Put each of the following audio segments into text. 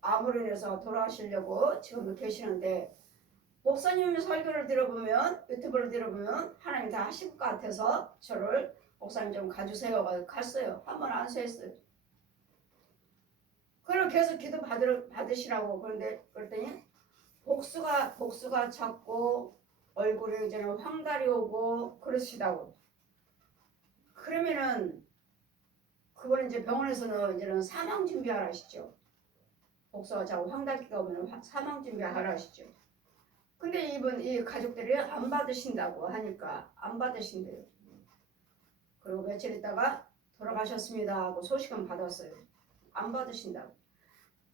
암으로 인해서 돌아가시려고 지금도 계시는데 목사님 설교를 들어보면 유튜브를 들어보면 하나님 다 하실 것 같아서 저를 목사님 좀 가주세요. 갔어요. 한 번 안수했어요. 그리고 계속 기도 받으, 받으시라고 그런데 그랬더니 복수가 복수가 자꾸 얼굴에 이제는 황달이 오고 그러시다고. 그러면은 그거는 이제 병원에서는 이제는 사망 준비하라 하시죠. 복수가 자꾸 황달기가 오면 화- 사망 준비하라 하시죠. 근데 이분 이 가족들이 안 받으신다고 하니까 안 받으신대요. 그리고 며칠 있다가 돌아가셨습니다 하고 소식은 받았어요. 안 받으신다고.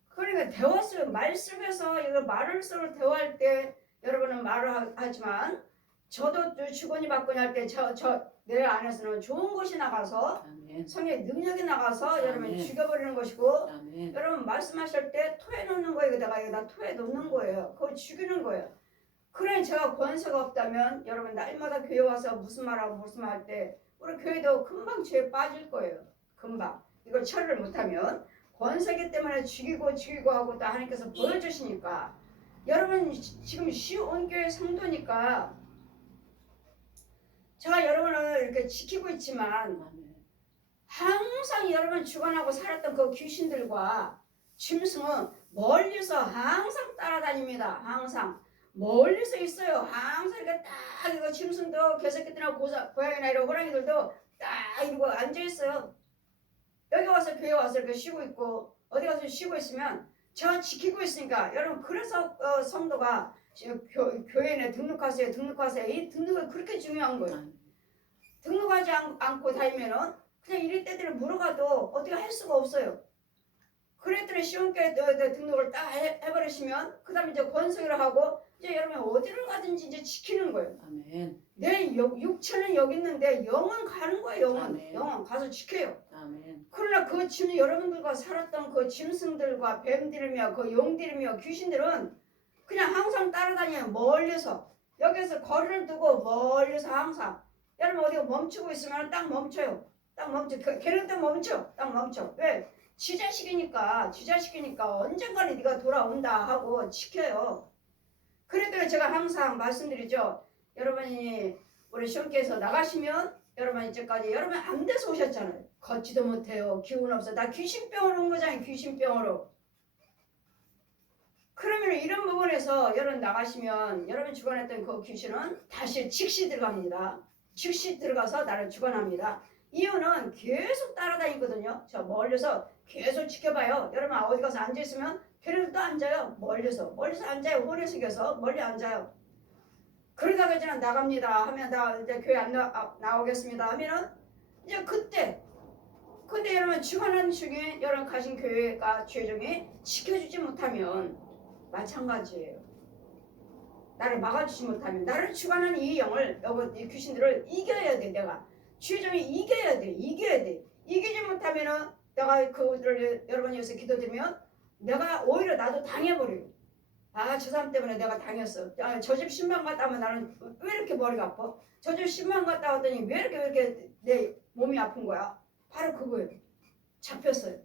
그러니까 대화 속, 말 속에서 이거 말을 속을 대화할 때 여러분은 말을 하- 하지만 저도 또 주거니 받거니 할 때 저 저 내 안에서는 좋은 것이 나가서 아멘. 성의 능력이 나가서 여러분 아멘. 죽여버리는 것이고 아멘. 여러분 말씀하실 때 토해 놓는 거예요. 여기다가 여기다 토해 놓는 거예요. 그걸 죽이는 거예요. 그래 제가 권세가 없다면 여러분 날마다 교회 와서 무슨 말하고 무슨 말 할 때 우리 교회도 금방 죄에 빠질 거예요. 금방 이걸 처리를 못하면 권세기 때문에 죽이고 죽이고 하고 또 하나님께서 보여주시니까 여러분 지- 지금 시온 교회 성도니까 제가 여러분을 이렇게 지키고 있지만. 항상 여러분 주관하고 살았던 그 귀신들과 짐승은 멀리서 항상 따라다닙니다. 항상 멀리서 있어요. 항상 이렇게 딱 이거 짐승도 개새끼들이나 고사, 고양이나 이런 호랑이들도 딱 이러고 앉아 있어요. 여기 와서 교회 와서 이렇게 쉬고 있고 어디 가서 쉬고 있으면 저 지키고 있으니까 여러분 그래서 어, 성도가 지금 교, 교회에 등록하세요. 등록하세요. 이 등록이 그렇게 중요한 거예요. 아멘. 등록하지 않, 않고 다니면은 그냥 이럴 때들을 물어가도 어떻게 할 수가 없어요. 그랬더니 시험교회 등록을 딱 해, 해버리시면 그 다음에 이제 권속을 하고 이제 여러분 어디를 가든지 이제 지키는 거예요. 아멘. 내 육- 육체는 여기 있는데 영은 가는 거예요. 영은 아멘. 영은 가서 지켜요. 아멘. 그러나 그 짐, 여러분들과 살았던 그 짐승들과 뱀들이며 그 용들이며 귀신들은 그냥 항상 따라다녀요. 멀리서. 여기서 거리를 두고 멀리서 항상. 여러분 어디가 멈추고 있으면 딱 멈춰요. 딱 멈춰. 그- 걔는 딱 멈춰. 딱 멈춰. 왜? 지 자식이니까, 지 자식이니까 언젠가는 네가 돌아온다 하고 지켜요. 그랬더니 제가 항상 말씀드리죠. 여러분이 우리 시험께서 나가시면 여러분 이제까지 여러분 안 돼서 오셨잖아요. 걷지도 못해요. 기운 없어. 나 귀신병으로 온 거잖아요. 귀신병으로. 그러면 이런 부분에서 여러분 나가시면 여러분 주관했던 그 귀신은 다시 즉시 들어갑니다. 즉시 들어가서 나를 주관합니다. 이유는 계속 따라다니거든요. 저 멀리서 계속 지켜봐요. 여러분 어디 가서 앉아 있으면 걔는 또 앉아요. 멀리서 멀리서 앉아요. 호리 숙여서 멀리 앉아요. 그러다가 이제 나갑니다. 하면 나 이제 교회 안 나, 아, 나오겠습니다. 하면은 이제 그때 근데 여러분 주관하는 중에 여러분 가신 교회가 최종에 지켜주지 못하면 마찬가지예요. 나를 막아주지 못하면 나를 주관하는 이 영을 여기 이 귀신들을 이겨야 돼 내가 최종에 이겨야 돼 이겨야 돼 이기지 못하면은 내가 그들을 여러분이 여기서 기도드리면 내가 오히려 나도 당해버려요. 아 저 사람 때문에 내가 당했어. 아, 저집 신방 갔다 오면 나는 왜 이렇게 머리가 아파? 저집 신방 갔다 왔더니 왜 이렇게 왜 이렇게 내 몸이 아픈 거야? 바로 그거예요. 잡혔어요.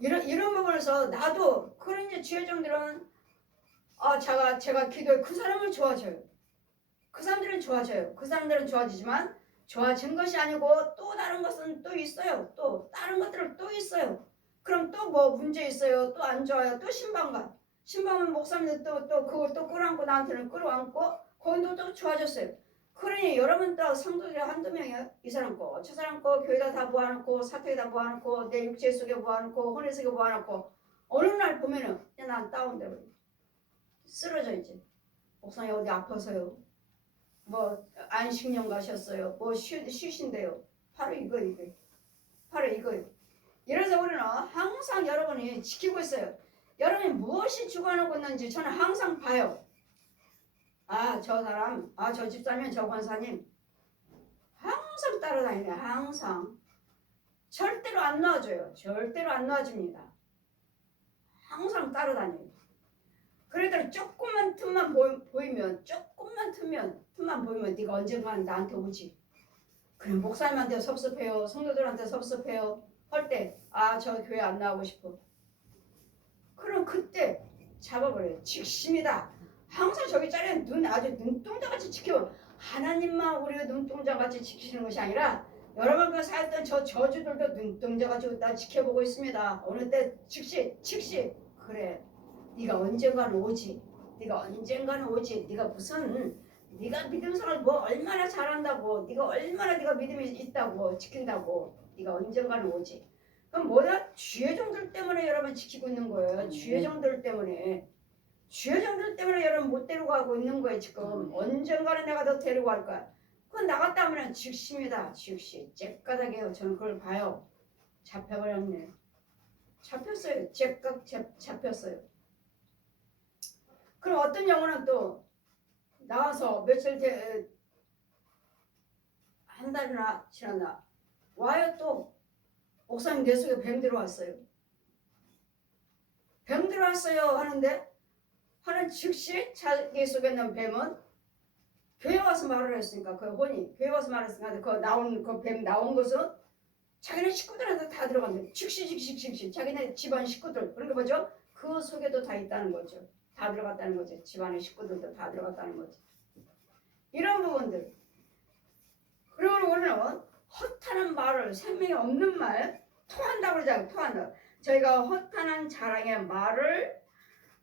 이런 부분에서 나도 그런 이제 지혜정들은 아 제가 제가 기도해 그 사람을 좋아져요. 그 사람들은 좋아져요. 그 사람들은 좋아지지만 좋아진 것이 아니고 또 다른 것은 또 있어요. 또 다른 것들은 또 있어요. 그럼 또 뭐 문제 있어요. 또 안 좋아요. 또 신방가. 신방은 목사님들 또또 그걸 또 끌어안고 나한테는 끌어안고 거기도 또 좋아졌어요. 그러니 여러분 또 성도들이 한두 명이에요. 이 사람 거, 저 사람 거, 교회다 다 모아놓고 사택에다 모아놓고 내 육체 속에 모아놓고 혼의 속에 모아놓고 어느 날 보면은 그냥 난 버려. 쓰러져 이제. 목사님 어디 아파서요. 뭐 안식년 가셨어요. 뭐 쉬, 쉬신대요. 바로 이거 이거. 바로 이거예요. 이래서 우리는 항상 여러분이 지키고 있어요. 여러분이 무엇이 주관하고 있는지 저는 항상 봐요. 아, 저 사람, 아, 저 집사님, 저 권사님. 항상 따라다니네, 항상. 절대로 안 놔줘요. 절대로 안 놔줍니다. 항상 따라다녀요. 그래도 조금만 틈만 보이, 보이면, 조금만 틈면, 틈만 보이면 네가 언젠가는 나한테 오지. 그래, 목사님한테 섭섭해요. 성도들한테 섭섭해요. 할 때, 아, 저 교회 안 나오고 싶어. 그럼 그때 잡아버려요. 직심이다. 항상 저기 자리에 눈 아주 눈동자같이 지켜 하나님만 우리가 눈동자같이 지키시는 것이 아니라 여러분과 살던 저 저주들도 눈동자같이 다 지켜보고 있습니다. 어느 때 즉시 즉시 그래 네가 언젠가는 오지. 네가 언젠가는 오지. 네가 무슨 네가 믿음 생활 뭐 얼마나 잘한다고 네가 얼마나 네가 믿음이 있다고 지킨다고 네가 언젠가는 오지. 그럼 뭐다? 주의 종들 때문에 여러분 지키고 있는 거예요. 주의 종들 때문에. 주의 종들 때문에 여러분 못 데리고 가고 있는 거예요 지금. 언젠가는 내가 너 데리고 갈 거야. 그건 나갔다 하면 즉시입니다. 즉시. 째까닥이에요. 저는 그걸 봐요. 잡혀버렸네. 잡혔어요. 째깍 잡- 잡혔어요. 그럼 어떤 영혼은 또 나와서 며칠 돼, 한 달이나 지났나 와요 또 목사님 내 속에 뱀 들어왔어요. 뱀 들어왔어요 하는데 하는 즉시 자기 속에 있는 뱀은 교회 와서 말을 했으니까 그 혼이 교회 와서 말했으니까 그 나온 그 뱀 나온 것은 자기네 식구들한테 다 들어간대. 즉시 즉시 즉시 자기네 집안 식구들 그러니까 뭐죠? 그 속에도 다 있다는 거죠. 다 들어갔다는 거죠. 집안의 식구들도 다 들어갔다는 거죠. 이런 부분들. 그리고 우리는 허탄한 말을 생명이 없는 말 토한다고 그러잖아요. 토한다. 저희가 허탄한 자랑의 말을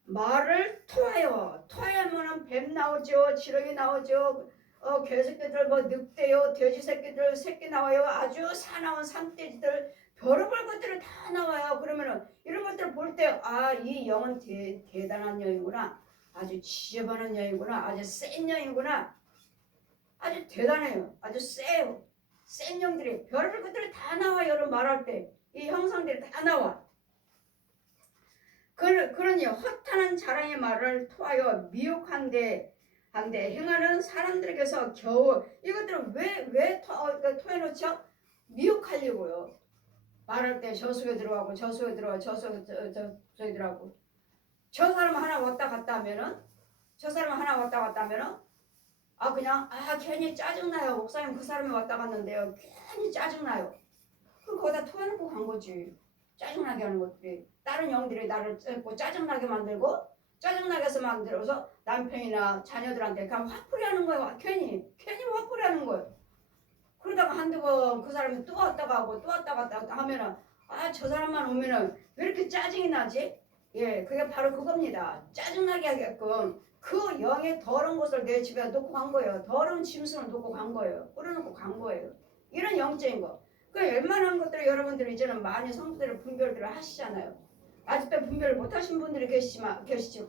말을 토해요. 토하면은 뱀 나오죠. 지렁이 나오죠. 어, 개새끼들 뭐 늑대요. 돼지 새끼들 새끼 나와요. 아주 사나운 산돼지들 별의별 것들이 다 나와요. 그러면은 이런 것들을 볼 때 아 이 영은 대, 대단한 영이구나. 아주 지저분한 영이구나. 아주 센 영이구나. 아주 대단해요. 아주 세요. 센 영들이 별의별 것들이 다 나와요. 말할 때 이 형상들이 다 나와. 그, 그러니 허탄한 자랑의 말을 토하여 미혹한데 한데 행하는 사람들에게서 겨우 이것들은 왜왜 토해놓죠? 미혹하려고요. 말할 때 저속에 들어가고 저속에 들어가 저속에 저, 저, 저기 들어가고. 저 사람 하나 왔다 갔다 하면은 저 사람 하나 왔다 갔다 하면은 아 그냥 아 괜히 짜증나요. 목사님 그 사람이 왔다 갔는데요. 괜히 짜증나요. 그럼 거기다 토해놓고 간 거지 짜증나게 하는 것들이 다른 영들이 나를 짜고 짜증나게 만들고 짜증나게 해서 만들어서 남편이나 자녀들한테 그냥 화풀이 하는 거예요 괜히 괜히 화풀이 하는 거예요 그러다가 한두 번 그 사람이 또 왔다 가고 또 왔다 갔다 하면은 아 저 사람만 오면은 왜 이렇게 짜증이 나지? 예, 그게 바로 그겁니다. 짜증나게 하게끔 그 영의 더러운 것을 내 집에 놓고 간 거예요. 더러운 짐승을 놓고 간 거예요. 뿌려놓고 간 거예요. 이런 영적인 거. 그 웬만한 것들을 여러분들이 이제는 많이 성도들의 분별들을 하시잖아요. 아직도 분별을 못 하신 분들이 계시지만, 계시지,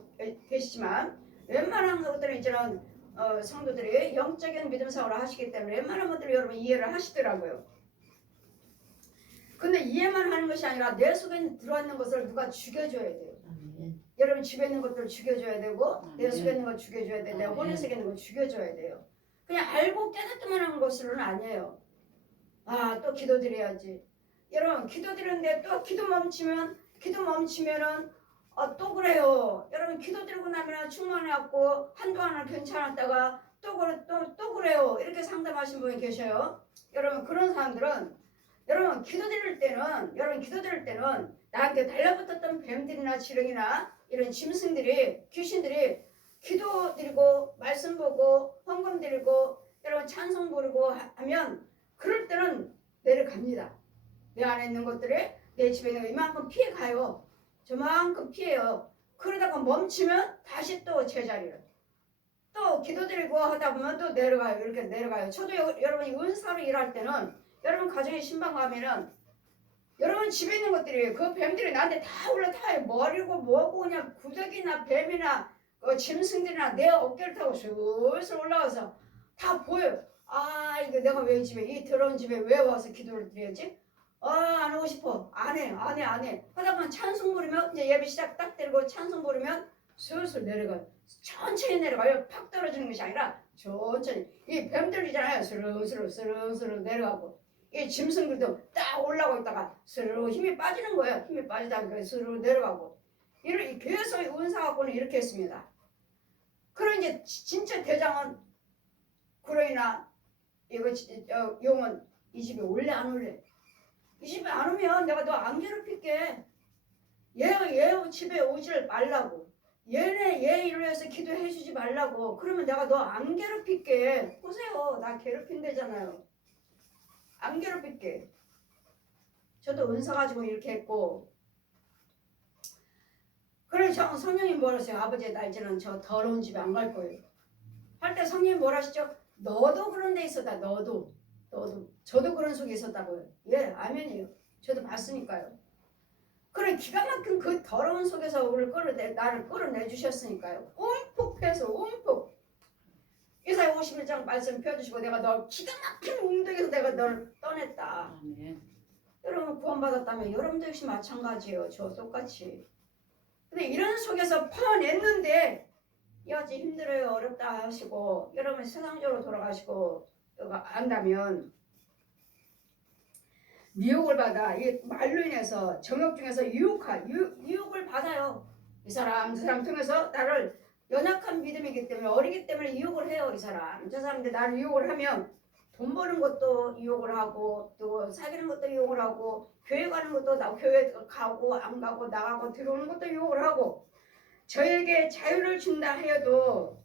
계시지만 웬만한 것들은 이제는 어, 성도들이 영적인 믿음 생활을 하시기 때문에 웬만한 것들을 여러분 이해를 하시더라고요. 근데 이해만 하는 것이 아니라 내 속에 들어있는 것을 누가 죽여줘야 돼요. 아멘. 여러분 집에 있는 것들을 죽여줘야 되고 내 아멘. 속에 있는 걸 죽여줘야 돼. 내. 혼의 세계 있는 걸 죽여줘야 돼요. 그냥 알고 깨닫기만 하는 것은 아니에요. 아또 기도 드려야지. 여러분 기도 드리는데 또 기도 멈추면 기도 멈추면은 아, 또 그래요. 여러분 기도 드리고 나면 충만해갖고 한동안은 괜찮았다가 또 그래 또, 또 그래요. 이렇게 상담하신 분이 계셔요. 여러분 그런 사람들은 여러분 기도 드릴 때는 여러분 기도 드릴 때는 나한테 달라붙었던 뱀들이나 지렁이나 이런 짐승들이 귀신들이 기도 드리고 말씀 보고 헌금 드리고 여러분 찬송 부르고 하- 하면 그럴 때는 내려갑니다. 내 안에 있는 것들이 내 집에 있는 거 이만큼 피해 가요. 저만큼 피해요. 그러다가 멈추면 다시 또 제자리로. 또 기도드리고 하다 보면 또 내려가요. 이렇게 내려가요. 저도 여, 여러분이 은사로 일할 때는 여러분 가정에 신방 가면은 여러분 집에 있는 것들이 그 뱀들이 나한테 다 올라타요. 머리고 뭐고 그냥 구더기나 뱀이나 그 짐승들이나 내 어깨를 타고 슬슬 올라와서 다 보여요. 아 이거 내가 왜 이 집에 이 더러운 집에 왜 와서 기도를 드려야지? 아안 오고 싶어. 안 해, 안 해, 안 해. 하다 보면 찬송 부르면 이제 예배 시작 딱 되고 찬송 부르면 슬슬 내려가요. 천천히 내려가요. 팍 떨어지는 것이 아니라 천천히. 이 뱀들이잖아요. 스르스르 스르스르 내려가고. 이 짐승들도 딱 올라오고 있다가 스르 힘이 빠지는 거예요. 힘이 빠지다가 스르 내려가고. 이런 교회에서의 은사 갖고는 이렇게 했습니다. 그럼 이제 지- 진짜 대장은 구렁이나 이거 지- 어, 용은 이 집에 올래 안 올래? 이 집에 안 오면 내가 너 안 괴롭힐게. 얘, 얘 집에 오지를 말라고. 얘네 얘 일로 해서 기도해 주지 말라고. 그러면 내가 너 안 괴롭힐게. 보세요. 나 괴롭힌대잖아요. 안 괴롭힐게. 저도 은사 가지고 이렇게 했고. 그래 저 성령님 뭐라세요? 아버지 나 이제는 저 더러운 집에 안 갈 거예요. 할 때 성령님 뭐라시죠? 너도 그런 데 있었다. 너도. 너도. 저도 그런 속에 있었다고요. 예, 아멘이에요. 저도 봤으니까요. 그래 기가 막힌 그 더러운 속에서 우리를 끌어내 나를 끌어내 주셨으니까요. 움푹 패서 움푹. 이사야 51장 말씀 펴주시고 내가 너 기가 막힌 웅덩이에서 내가 너를 떠냈다. 아멘. 여러분 구원받았다면 여러분도 역시 마찬가지예요. 저 똑같이. 근데 이런 속에서 퍼냈는데 여지 힘들어요 어렵다 하시고 여러분 세상적으로 돌아가시고 안다면 미혹을 받아 이 말로 인해서 정욕 중에서 유혹하 유, 유혹을 받아요. 이 사람 저 사람 통해서 나를 연약한 믿음이기 때문에 어리기 때문에 유혹을 해요 이 사람 저 사람들 나를 유혹을 하면 돈 버는 것도 유혹을 하고 또 사귀는 것도 유혹을 하고 교회 가는 것도 나 교회 가고 안 가고 나가고 들어오는 것도 유혹을 하고 저에게 자유를 준다 하여도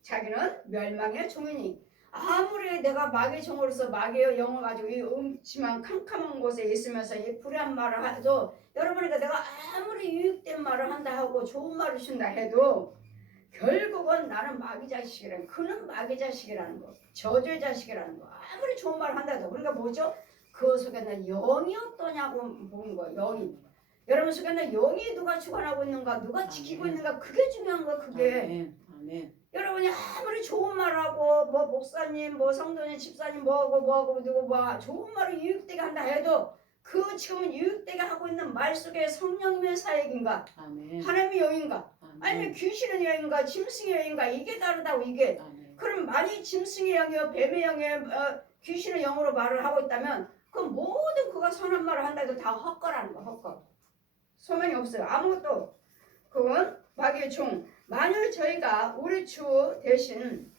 자기는 멸망의 종이니 아무리 내가 마귀의 종으로서 마귀의 영을 가지고 이 음침한 캄캄한 곳에 있으면서 이 불의한 말을 해도 여러분이가 내가 아무리 유익된 말을 한다 하고 좋은 말을 준다 해도 결국은 나는 마귀 자식이라는 그는 마귀 자식이라는 거 저주의 자식이라는 거 아무리 좋은 말을 한다 해도 우리가 뭐죠? 그 속에 는 영이 어떠냐고 보는 거예요 영이 여러분 속에는 영이 누가 주관하고 있는가 누가 지키고 아멘. 있는가 그게 중요한 거야 그게 아멘. 아멘. 여러분이 아무리 좋은 말 하고 뭐 목사님 뭐 성도님 집사님 뭐하고 뭐하고 누구 뭐 좋은 말을 유익되게 한다 해도 그 지금은 유익되게 하고 있는 말 속에 성령님의 사역인가 아멘. 하나님의 영인가 아멘. 아니면 귀신의 영인가 짐승의 영인가 이게 다르다고 이게 아멘. 그럼 만약 짐승의 영이요 뱀의 영이요 어, 귀신의 영으로 말을 하고 있다면 그 모든 그가 선한 말을 한다 해도 다 헛거라는 거 헛거 소명이 없어요. 아무것도 그건 마귀의 종. 만일 저희가 우리 주 대신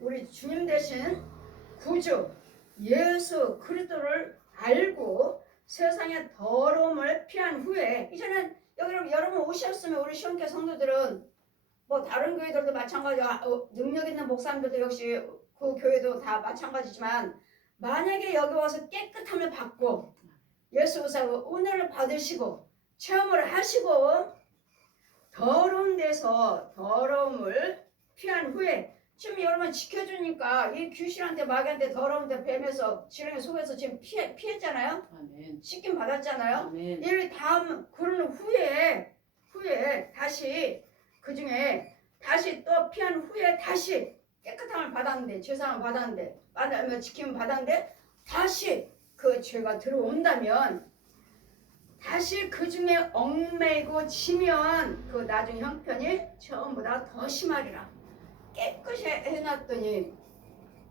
우리 주님 대신 구주 예수 그리스도를 알고 세상의 더러움을 피한 후에 이제는 여러분 여러분 오셨으면 우리 시원교 성도들은 뭐 다른 교회들도 마찬가지야 어, 능력 있는 목사님들도 역시 그 교회도 다 마찬가지지만 만약에 여기 와서 깨끗함을 받고 예수 의사고 은혜를 받으시고 체험을 하시고 더러운 데서 더러움을 피한 후에 지금 여러분 지켜주니까 이 귀신한테 마귀한테 더러운데 뱀에서 지렁이 속에서 지금 피해, 피했잖아요 아멘. 씻김 받았잖아요 아멘. 이 다음 그런 후에 후에 다시 그 중에 다시 또 피한 후에 다시 깨끗함을 받았는데 죄상을 받았는데 받으면 지킴을 받았는데 다시 그 죄가 들어온다면 다시 그 중에 얽매이고 지면 그 나중 형편이 처음보다 더 심하리라. 깨끗이 해놨더니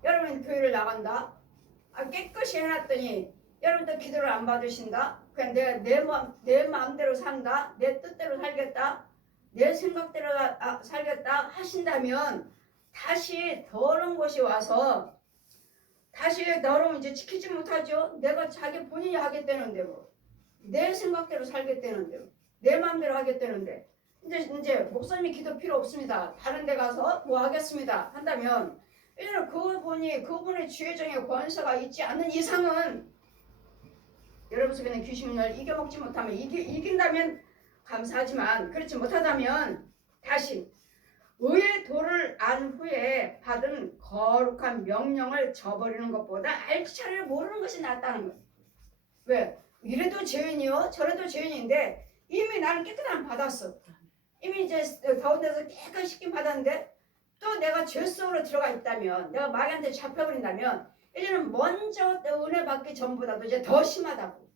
여러분 교회를 나간다. 아, 깨끗이 해놨더니 여러분 또 기도를 안 받으신다? 그냥 내가 내, 마, 내 마음대로 산다? 내 뜻대로 살겠다? 내 생각대로 아, 살겠다 하신다면 다시 더러운 곳이 와서 다시 더러움 이제 지키지 못하죠. 내가 자기 본인이 하겠다는데 뭐내 생각대로 살겠다는데 내 마음대로 하겠다는데. 이제 이제 목사님이 기도 필요 없습니다. 다른 데 가서 뭐 하겠습니다. 한다면 이제는 그분이 그분의 주의정의 권세가 있지 않는 이상은 여러분 속에는 귀신을 이겨먹지 못하면 이기, 이긴다면 감사하지만 그렇지 못하다면 다시 의의 도를 안 후에 받은 거룩한 명령을 저버리는 것보다 알지 차를 모르는 것이 낫다는 거예요. 왜? 이래도 죄인이요 저래도 죄인인데 이미 나는 깨끗함 받았어. 이미 이제 가운데서 깨끗이 받았는데 또 내가 죄 속으로 들어가 있다면 내가 마귀한테 잡혀버린다면 이제는 먼저 은혜 받기 전보다도 이제 더 심하다고.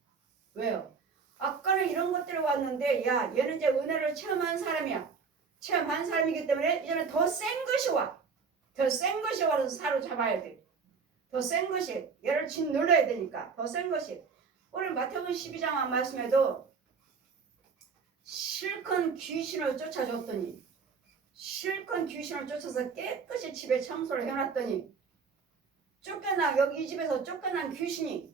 왜요? 아까는 이런 것들이 왔는데 야 얘는 이제 은혜를 체험한 사람이야. 체험한 사람이기 때문에 이제는 더 센 것이 와. 더 센 것이 와서 사로잡아야 돼. 더 센 것이 얘를 진 눌러야 되니까 더 센 것이. 오늘 마태복음 12장 말씀에도 실컷 귀신을 쫓아줬더니 실컷 귀신을 쫓아서 깨끗이 집에 청소를 해놨더니 쫓겨나 여기 이 집에서 쫓겨난 귀신이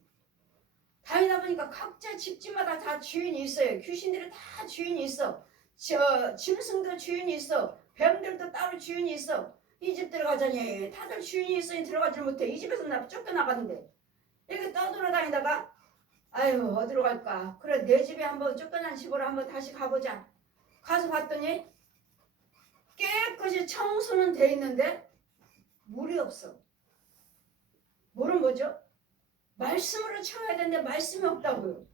다니다 보니까 각자 집집마다 다 주인이 있어요. 귀신들이 다 주인이 있어. 저 짐승도 주인이 있어. 뱀들도 따로 주인이 있어. 이 집 들어가자니 다들 주인이 있으니 들어가지 못해. 이 집에서 나 쫓겨나갔는데 이렇게 떠돌아다니다가 아유 어디로 갈까? 그래 내 집에 한번 쫓겨난 집으로 한번 다시 가보자. 가서 봤더니 깨끗이 청소는 돼 있는데 물이 없어. 물은 뭐죠? 말씀으로 채워야 되는데 말씀이 없다고요.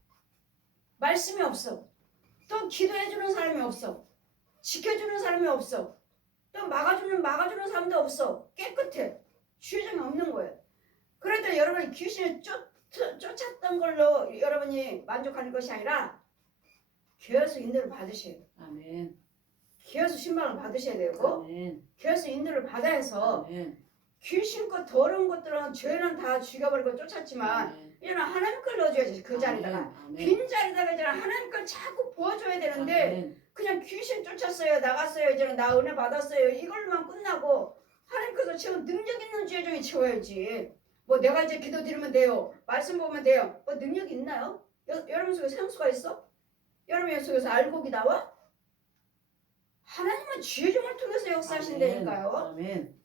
말씀이 없어. 또 기도해주는 사람이 없어. 지켜주는 사람이 없어. 또 막아주는 막아주는 사람도 없어. 깨끗해. 주의점이 없는 거예요. 그래도 여러분이 귀신을 쫓, 쫓았던 걸로 여러분이 만족하는 것이 아니라 계속 인도를 받으셔야 돼요. 아멘. 계속 신방을 받으셔야 되고 아멘. 계속 인도를 받아야 해서 아멘. 귀신껏 더러운 것들은 죄는 다 죽여버리고 쫓았지만 아멘. 이제는 하나님 걸 넣어줘야지 그 자리다가 아멘. 빈 자리다가 이제는 하나님 걸 자꾸 부어줘야 되는데 아멘. 그냥 귀신 쫓았어요 나갔어요 이제는 나 은혜 받았어요 이걸로만 끝나고 하나님께서 채워 능력 있는 죄 중에 채워야지 뭐 내가 이제 기도 드리면 돼요 말씀 보면 돼요 뭐 능력 있나요? 여, 여러분 속에 생수가 있어? 여러분 속에서 알곡이 나와? 하나님은 죄종을 통해서 역사하신다니까요 아멘.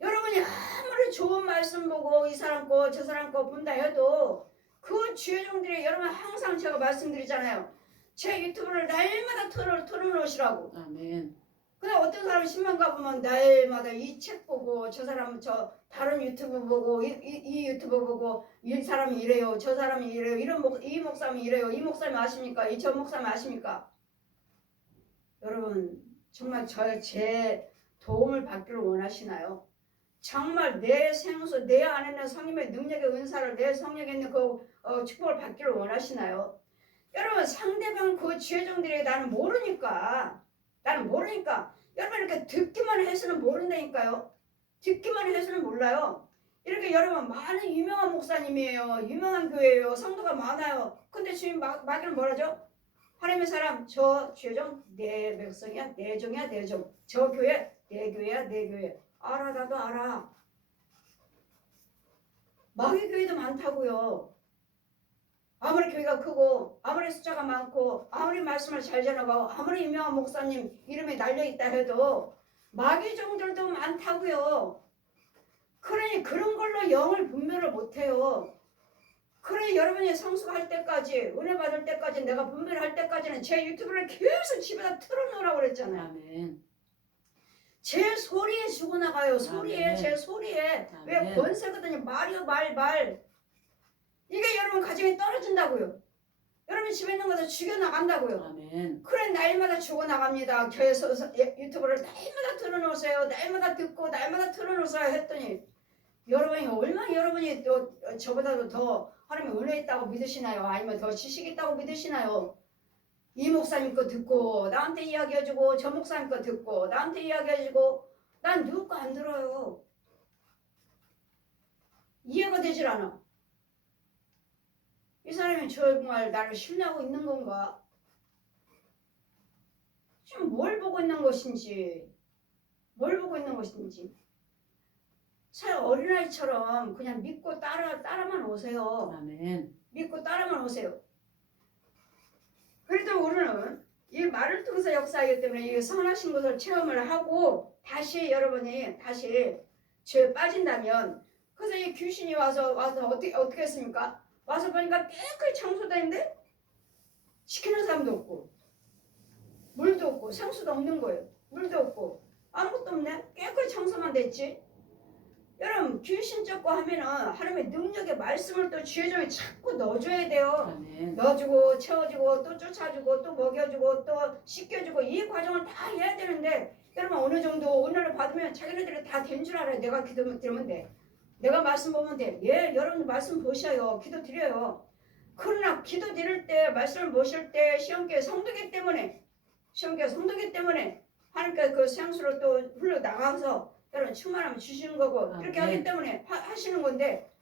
여러분이 아무리 좋은 말씀 보고 이 사람 거 저 사람 거 본다 해도 그 죄종들이 여러분 항상 제가 말씀드리잖아요. 제 유튜브를 날마다 틀어, 틀어놓으시라고. 아멘. 근데 어떤 사람은 신만 가보면 날마다 이 책 보고 저 사람은 저 다른 유튜브 보고 이, 이, 이 유튜브 보고 이 사람이 이래요 저 사람이 이래요 이런 목, 이 목사님이 이래요 이 목사님 아십니까 이 저 목사님 아십니까 여러분 정말 저제 도움을 받기를 원하시나요? 정말 내 생수 내 안에 있는 성님의 능력의 은사를 내 성령에 있는 그 어, 축복을 받기를 원하시나요? 여러분 상대방 그 죄종들이 나는 모르니까 나는 모르니까 여러분 이렇게 듣기만 해서는 모른다니까요. 듣기만 해서는 몰라요. 이렇게 여러분 많은 유명한 목사님이에요. 유명한 교회예요. 성도가 많아요. 근데 주님 막, 막이는 뭐라죠? 하나님의 사람 저 죄종 내 백성이야 내 종이야 내 종. 저 교회 내 교회야 내 교회. 알아 나도 알아. 마귀 교회도 많다고요. 아무리 교회가 크고 아무리 숫자가 많고 아무리 말씀을 잘 전하고 아무리 유명한 목사님 이름이 날려 있다 해도 마귀 종들도 많다고요. 그러니 그런 걸로 영을 분별을 못해요. 그래 여러분이 성숙할 때까지 은혜 받을 때까지 내가 분별할 때까지는 제 유튜브를 계속 집에다 틀어놓으라고 그랬잖아요. 아멘. 제 소리에 죽어나가요. 소리에 아멘. 제 소리에 왜 아멘. 권세거든요. 말이요 말 말. 이게 여러분 가정에 떨어진다고요. 여러분 집에 있는 것도 죽여나간다고요. 아멘. 그래 날마다 죽어나갑니다. 교회에서 예, 유튜브를 날마다 틀어놓으세요. 날마다 듣고 날마다 틀어놓으세요 했더니 여러분이 얼마나 여러분이 또 저보다도 더 하나님의 은혜 있다고 믿으시나요? 아니면 더 지식 있다고 믿으시나요? 이 목사님 거 듣고 나한테 이야기해주고 저 목사님 거 듣고 나한테 이야기해주고 난 누구 거 안 들어요. 이해가 되질 않아. 이 사람이 정말 나를 신뢰하고 있는 건가? 지금 뭘 보고 있는 것인지, 뭘 보고 있는 것인지. 살 어린아이처럼 그냥 믿고 따라, 따라만 오세요. 아멘. 믿고 따라만 오세요. 그래도 우리는 이 통해서 역사하기 때문에 이 선하신 것을 체험을 하고 다시 여러분이 다시 죄에 빠진다면 그래서 이 귀신이 와서 와서 어떻게 어떻게 했습니까? 와서 보니까 깨끗이 청소되는데 시키는 사람도 없고 물도 없고 생수도 없는 거예요. 물도 없고 아무것도 없네. 깨끗이 청소만 됐지. 여러분 귀신 쫓고 하면은 하나님의 능력의 말씀을 또 주의 종에 자꾸 넣어줘야 돼요. 넣어주고 채워주고 또 쫓아주고 또 먹여주고 또 씻겨주고 이 과정을 다 해야 되는데 여러분 어느 정도 은혜를 받으면 자기네들이 다 된 줄 알아요. 내가 기도 들으면 돼. 내가 말씀 보면 돼. 예, 여러분 말씀 보셔요. 기도 드려요. 그러나 기도 드릴 때 말씀을 보실 때 시험교회 성도기 때문에 시험교회 성도기 때문에 하나님께 그 생수를 또 흘러 나가서 여러분 충만하면 주시는 거고 이렇게 아멘. 하기 때문에 하, 하시는 건데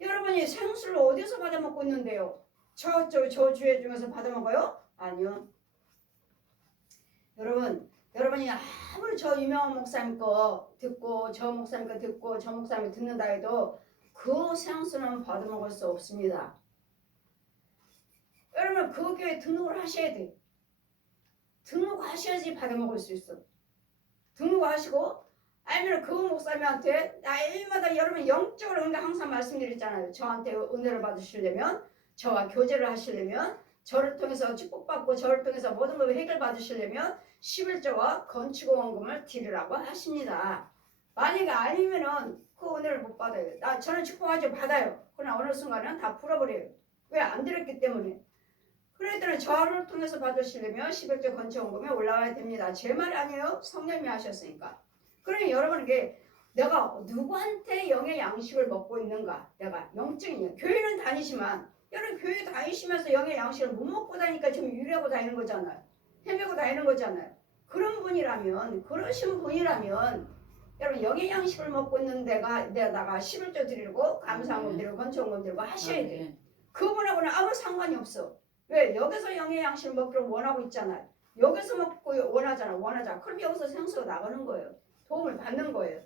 여러분이 생수를 어디서 받아 먹고 있는데요? 저, 저, 저 주회 중에서 받아 먹어요? 아니요. 여러분, 여러분이 아무리 저 유명한 목사님 거 듣고 저 목사님 거 듣고 저 목사님 거 듣는다 해도 그 생수는 받아 먹을 수 없습니다. 여러분 그 교회 등록을 하셔야 돼. 등록하셔야지 받아먹을 수 있어. 등록하시고 아니면 그 목사님한테 날마다 여러분 영적으로 근데 항상 말씀드렸잖아요. 저한테 은혜를 받으시려면 저와 교제를 하시려면 저를 통해서 축복받고 저를 통해서 모든 걸 해결받으시려면 11조와 건축 원금을 드리라고 하십니다. 만약에 아니면은 그 은혜를 못 받아요. 나 저는 축복하죠 받아요. 그러나 어느 순간은 다 풀어버려요. 왜 안 드렸기 때문에. 그러더니 저를 통해서 받으시려면 11조 건축 원금에 올라와야 됩니다. 제 말이 아니에요. 성령님이 하셨으니까. 그러니 여러분에게 내가 누구한테 영의 양식을 먹고 있는가? 내가 영적인 교회는 다니지만 여러분 교회 다니시면서 영의 양식을 못 먹고 다니까 지금 유리하고 다니는 거잖아요. 헤매고 다니는 거잖아요. 그런 분이라면 그러신 분이라면 여러분 영의 양식을 먹고 있는 데가 내다가 11조 드리고 감사원금 드리고 건축원금 드리고 하셔야 돼요. 아멘. 그분하고는 아무 상관이 없어. 왜? 여기서 영의 양식을 먹기를 원하고 있잖아요. 여기서 먹고 원하잖아, 원하자. 그럼 여기서 생수가 나가는 거예요. 도움을 받는 거예요.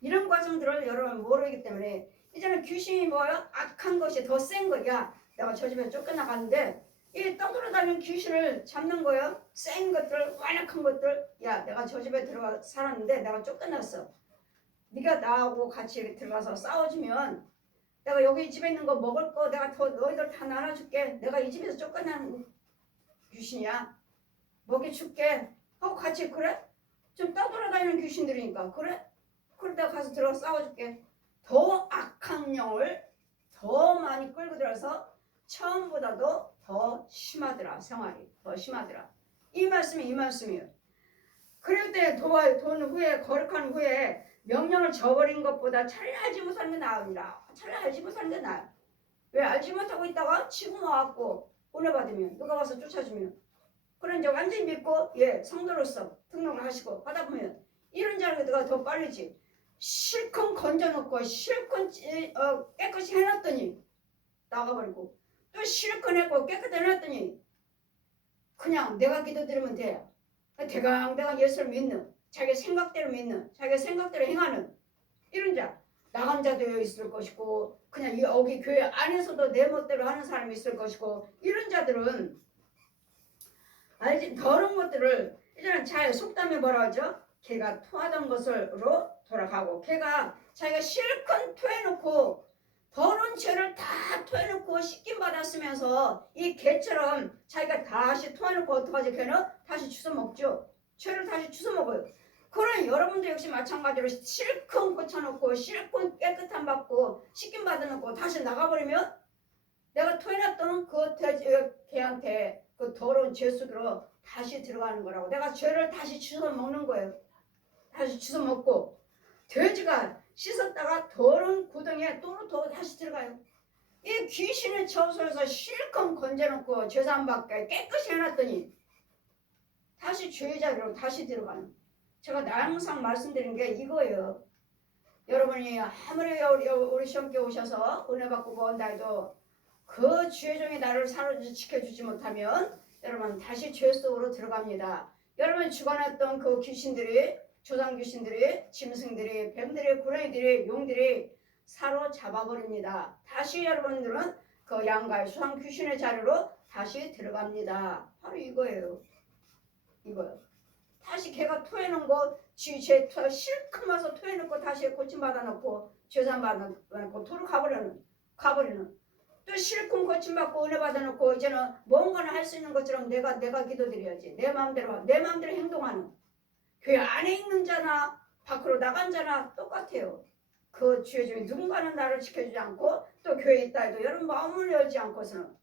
이런 과정들을 여러분 모르기 때문에 이제는 귀신이 뭐야? 악한 것이 더 센 거야. 내가 저 집에 쫓겨나갔는데 이 떠돌아다니는 귀신을 잡는 거예요. 센 것들, 완악한 것들. 야, 내가 저 집에 들어가 살았는데 내가 쫓겨났어. 네가 나하고 같이 들어가서 싸워주면 내가 여기 집에 있는 거 먹을 거 내가 더 너희들 다 나눠줄게. 내가 이 집에서 쫓겨난 귀신이야. 먹여줄게. 하고 같이 그래? 좀 떠돌아다니는 귀신들이니까 그래? 내가 가서 들어가 싸워줄게. 더 악한 영을 더 많이 끌고 들어서 처음보다도 더 심하더라 생활이 더 심하더라. 이 말씀이 이 말씀이에요. 그럴 때 도와 돈 후에 거룩한 후에 명령을 저버린 것보다 차라리 알지 못하는 게 나으니라. 차라리 알지 못하는 게 나아. 왜 알지 못하고 있다가 지금 와갖고 은혜 받으면 누가 와서 쫓아주면 그런 이제 완전히 믿고 예 성도로서 등록을 하시고 하다 보면 이런 자가 더 빠르지. 실컷 건져놓고 실컷 찌- 어, 깨끗이 해놨더니 나가버리고 또 실컷 했고 깨끗이 해놨더니 그냥 내가 기도드리면 돼. 대강대강 예수를 믿는 자기 생각대로 믿는 자기 생각대로 행하는 이런 자 나간 자도 있을 것이고 그냥 이 여기 교회 안에서도 내 멋대로 하는 사람이 있을 것이고 이런 자들은 알지 더러운 것들을 이제는 잘 뭐라 하죠? 걔가 토하던 것으로 돌아가고 걔가 자기가 실컷 토해놓고 더러운 죄를 다 토해놓고 씻김 받았으면서 이 개처럼 자기가 다시 토해놓고 어떡하지 걔는 다시 주워 먹죠. 죄를 다시 주워 먹어요. 그런 여러분도 역시 마찬가지로 실컷 고쳐놓고 실컷 깨끗함 받고 씻김 받아놓고 다시 나가버리면 내가 토해놨던 그 돼- 걔한테 그 더러운 죄 속으로 다시 들어가는 거라고 내가 죄를 다시 주워 먹는 거예요. 다시 주워 먹고 돼지가 씻었다가 더러운 구덩이에 또또 다시 들어가요. 이 귀신의 처소에서 실컷 건져놓고 죄산 받게 깨끗이 해놨더니 다시 죄자리로 다시 들어가는. 제가 항상 말씀드린 게 이거예요. 여러분이 아무리 우리, 시험께 오셔서 은혜 받고 구원다 해도 그죄 중에 나를 사로잡 지켜주지 못하면 여러분 다시 죄 속으로 들어갑니다. 여러분 주관했던 그 귀신들이 조상 귀신들이 짐승들이 뱀들이 고라니들이 용들이 사로잡아 버립니다. 다시 여러분들은 그 양가의 수상 귀신의 자리로 다시 들어갑니다. 바로 이거예요. 이거요. 다시 걔가 토해놓은 거, 토 실컷 와서 토해놓고 다시 고침 받아놓고 죄산 받아놓고 도로 가버리는 가버리는 또 실컷 고침 받고 은혜 받아놓고 이제는 뭔가는 할 수 있는 것처럼 내가 내가 기도드려야지 내 마음대로 내 마음대로 행동하는 교회 안에 있는 자나 밖으로 나간 자나 똑같아요. 그 주의 중에 누군가는 나를 지켜주지 않고 또 교회에 있다 해도 여러분 마음을 열지 않고서는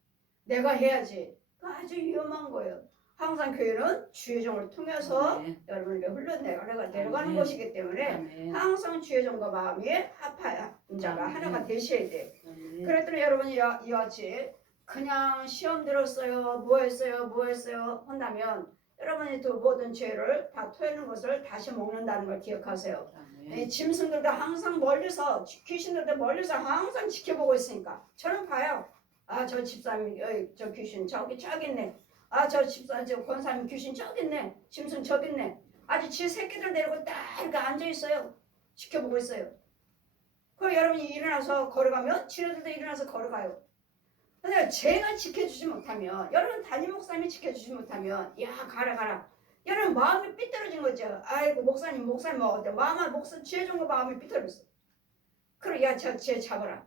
내가 해야지. 그 아주 위험한 거예요. 항상 교회는 주의 종을 통해서 아멘. 여러분에게 흘러내려가 내려가는 아멘. 것이기 때문에 아멘. 항상 주의 종과 마음이 합하여 자가 아멘. 하나가 되셔야 돼. 아멘. 그랬더니 여러분이 이와- 이와 같이 그냥 시험 들었어요, 뭐 했어요, 뭐 했어요 한다면 여러분이 또 모든 죄를 다 토해는 것을 다시 먹는다는 걸 기억하세요. 이 짐승들도 항상 멀리서 귀- 귀신들도 멀리서 항상 지켜보고 있으니까 저는 봐요. 아 저 집사님 저 귀신 저기 저기 있네. 아 저 집사 저 권사님 귀신 저기 있네. 짐승 저기 있네. 아주 지 새끼들 데리고 딱 이렇게 앉아 있어요. 지켜보고 있어요. 그럼 여러분이 일어나서 걸어가면 지네들도 일어나서 걸어가요. 근데 제가 지켜주지 못하면 여러분 담임 목사님이 지켜주지 못하면 야 가라 가라 여러분 마음이 삐뚤어진 거죠. 아이고 목사님 목사님 뭐 어때 마음은 목사 지혜 종거 마음이 삐뚤어졌어. 그래 야저쟤 잡아라.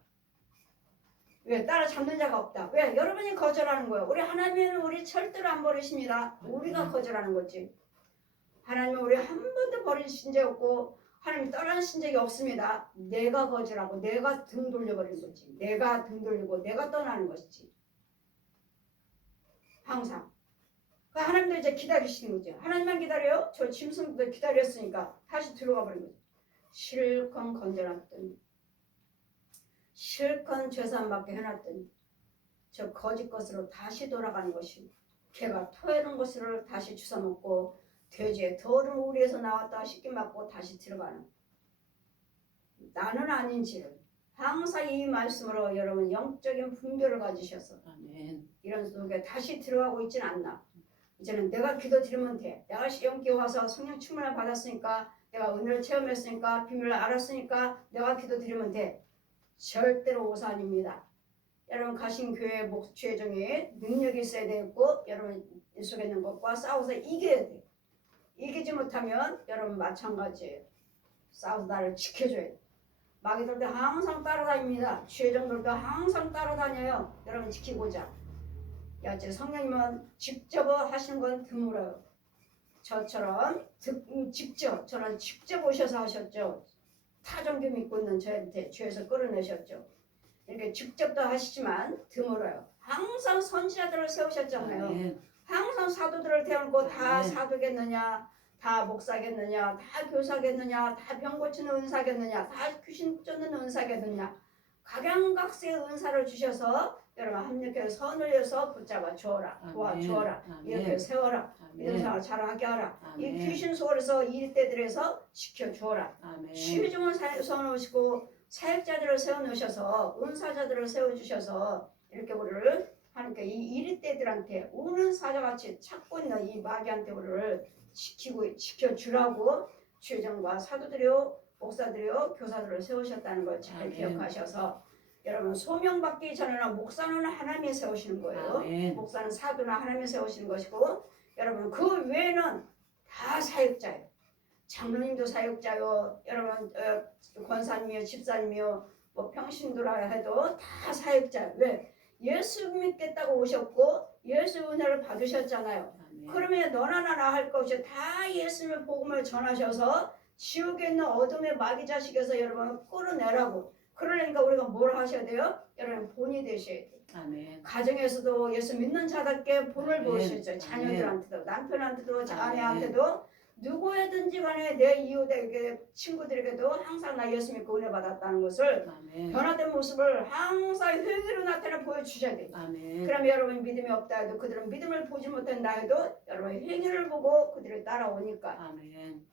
왜 따라 잡는 자가 없다. 왜 여러분이 거절하는 거예요. 우리 하나님은 우리 절대로 안 버리십니다. 우리가 거절하는 거지. 하나님은 우리 한 번도 버리신 적 없고 하나님 떠나신 적이 없습니다. 내가 거절하고 내가 등 돌려버리는 거지. 내가 등 돌리고 내가 떠나는 것이지. 항상. 그 하나님도 이제 기다리시는 거죠. 하나님만 기다려요? 저 짐승도 기다렸으니까 다시 들어가 버린 거죠. 실컷 건져놨더니 실컷 죄산 받게 해놨더니 저 거짓 것으로 다시 돌아가는 것이 개가 토해놓은 것을 다시 주워먹고 돼지의 덜은 우리에서 나왔다 씻김 맞고 다시 들어가는. 나는 아닌지를 항상 이 말씀으로 여러분 영적인 분별을 가지셔서 아멘. 이런 속에 다시 들어가고 있지는 않나. 이제는 내가 기도 드리면 돼. 내가 시험기 와서 성령 충만을 받았으니까 내가 은혜를 체험했으니까 비밀을 알았으니까 내가 기도 드리면 돼 절대로 오사 아닙니다 여러분 가신 교회 목 최종에 능력이 있어야 되고 여러분 속에 있는 것과 싸워서 이겨야 돼 이기지 못하면 여러분 마찬가지예요. 싸워서 나를 지켜줘야 돼. 마귀들도 항상 따라다닙니다. 최정들도 항상 따라다녀요. 여러분 지키고자. 야제 성령님은 직접 하시는 건 드물어요. 저처럼 득- 음, 직접 저는 직접 오셔서 하셨죠. 타종교 믿고 있는 저한테 죄에서 끌어내셨죠. 이렇게 직접도 하시지만 드물어요. 항상 선지자들을 세우셨잖아요. 아멘. 항상 사도들을 태우고 다 네. 사도겠느냐, 다 목사겠느냐, 다 교사겠느냐, 다 병 고치는 은사겠느냐, 다 귀신 쫓는 은사겠느냐. 각양각색의 은사를 주셔서 여러분 합력해서 선을 해서 붙잡아 주어라, 도와주어라, 이렇게. 세워라. 생활 잘하게 하라. 이. 귀신 속에서 일대들에서 지켜주어라. 치유종을 세워놓으시고 사역자들을 세워놓으셔서 은사자들을 세워주셔서 이렇게 우리를 하니까 이 이리떼들한테 우는 사자같이 찾고 있는 이 마귀한테 우리를 지키고 지켜주라고 주의정과 사도들이요 목사들이요 교사들을 세우셨다는 걸 잘. 기억하셔서 여러분 소명받기 전에는 목사는 하나님이 세우시는 거예요. 아멘. 목사는 사도나 하나님이 세우시는 것이고 여러분 그 외에는 다 사역자예요. 장로님도 사역자요. 여러분 어, 권사님이요, 집사님이요, 뭐 평신도라 해도 다 사역자. 왜? 예수 믿겠다고 오셨고 예수 은혜를 받으셨잖아요. 아멘. 그러면 너나 나나 할 것 없이 다 예수님의 복음을 전하셔서 지옥에 있는 어둠의 마귀 자식에서 여러분 끌어내라고. 그러니까 우리가 뭘 하셔야 돼요? 여러분 본이 되셔야 돼요. 아멘. 가정에서도 예수 믿는 자답게 본을. 보시죠. 자녀들한테도 남편한테도. 아내한테도 누구에든지 간에 내 이웃에게 친구들에게도 항상 나 예수 믿고 은혜 받았다는 것을 아멘. 변화된 모습을 항상 행위로 나타내 보여주셔야 돼요. 아멘. 그러면 여러분 믿음이 없다 해도 그들은 믿음을 보지 못한다 해도 여러분 행위를 보고 그들이 따라오니까 아멘.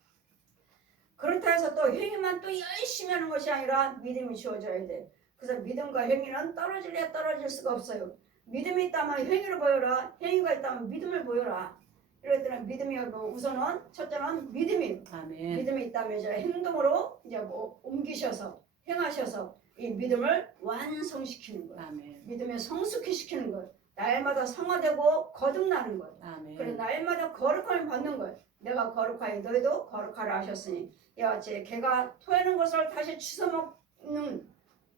그렇다 해서 또 행위만 또 열심히 하는 것이 아니라 믿음이 주어져야 돼. 그래서 믿음과 행위는 떨어질래 떨어질 수가 없어요. 믿음이 있다면 행위를 보여라. 행위가 있다면 믿음을 보여라. 이랬더니 믿음이 뭐 우선은 첫째는 믿음이 아멘. 믿음이 있다면 이제 행동으로 이제 뭐 옮기셔서 행하셔서 이 믿음을 완성시키는 거예요. 아멘. 믿음을 성숙히 시키는 거예요. 날마다 성화되고 거듭나는 거예요. 아멘. 그래 날마다 거룩함을 받는 거예요. 내가 거룩하니 너희도 거룩하라 하셨으니 야, 제 개가 토하는 것을 다시 주워먹는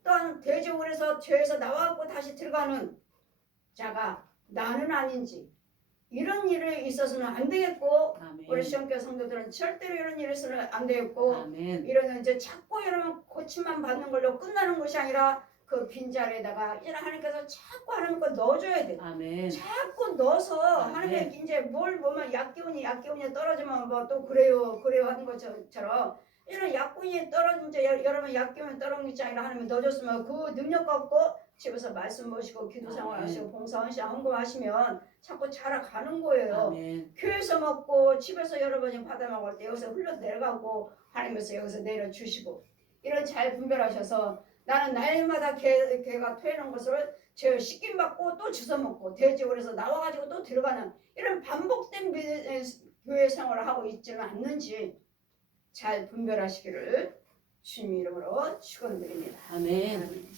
또한 돼지굴에서 죄에서 나와갖고 다시 들어가는 자가 나는 아닌지 이런 일이 있어서는 안 되겠고 우리 아멘. 시험교 성도들은 절대로 이런 일이 있어서는 안 되겠고 아멘. 이러는 이제 자꾸 여러분 고침만 받는 걸로 끝나는 것이 아니라 그 빈자리에다가 이런 하나님께서 자꾸 하나님 거 넣어줘야 돼. 아멘. 자꾸 넣어서 아멘. 하나님의 이제 뭘 보면 약기운이 약기운이 떨어지면 뭐 또 그래요 그래요 하는 것처럼 이런 약기운이 떨어진 자 여- 여러분 약기운이 떨어진 게 아니라 하나님이 넣어줬으면 그 능력 갖고 집에서 말씀 보시고 기도 생활 하시고 봉사 헌신 헌금하시면 자꾸 자라가는 거예요. 아멘. 교회에서 먹고 집에서 여러분이 받아 먹을 때 여기서 흘러 내려가고 하나님께서 여기서 내려 주시고 이런 잘 분별하셔서 나는 날마다 개, 개가 토해놓은 것을 제 씻김 받고 또 주워 먹고 돼지골에서 나와가지고 또 들어가는 이런 반복된 교회 생활을 하고 있지는 않는지 잘 분별하시기를 주님 이름으로 축원드립니다. 아멘. 아멘.